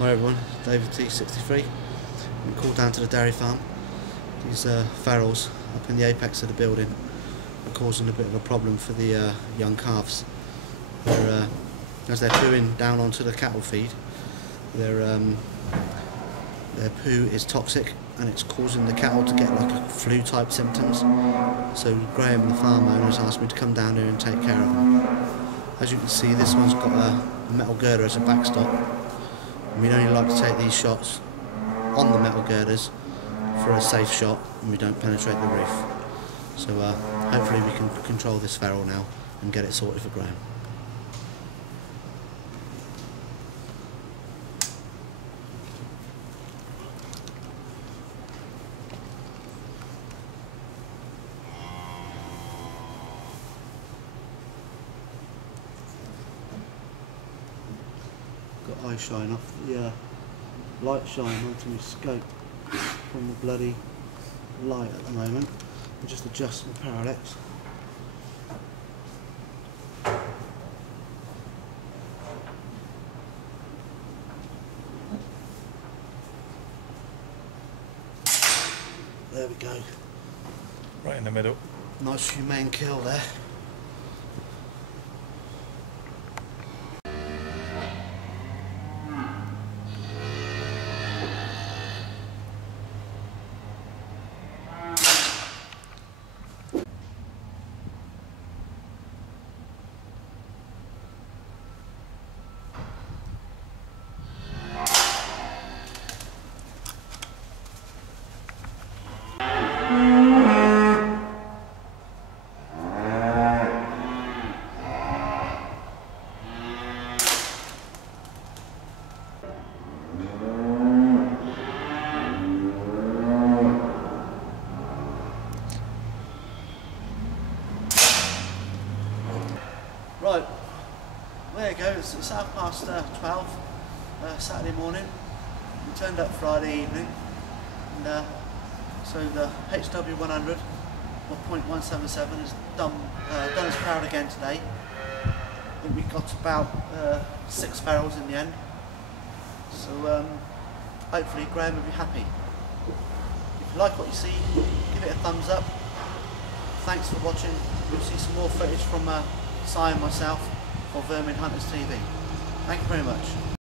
Hi everyone, Davy T63. I'm called down to the dairy farm. These farrels up in the apex of the building are causing a bit of a problem for the young calves. As they're pooing down onto the cattle feed, their poo is toxic and it's causing the cattle to get like a flu type symptoms. So Graham, the farm owner, has asked me to come down here and take care of them. As you can see, this one's got a metal girder as a backstop. And we'd only like to take these shots on the metal girders for a safe shot and we don't penetrate the roof. So hopefully we can control this farrel now and get it sorted for Graham. Got eye shine off the light shine onto my scope from the bloody light at the moment. I'm just adjusting the parallax. There we go. Right in the middle. Nice humane kill there. Right, there you go, it's 12:30, Saturday morning. We turned up Friday evening, and so the HW100, or .177, has done its crowd again today. I think we got about 6 farrels in the end, so hopefully Graham will be happy. If you like what you see, give it a thumbs up. Thanks for watching. You'll see some more footage from Si and myself for Vermin Hunters TV. Thank you very much.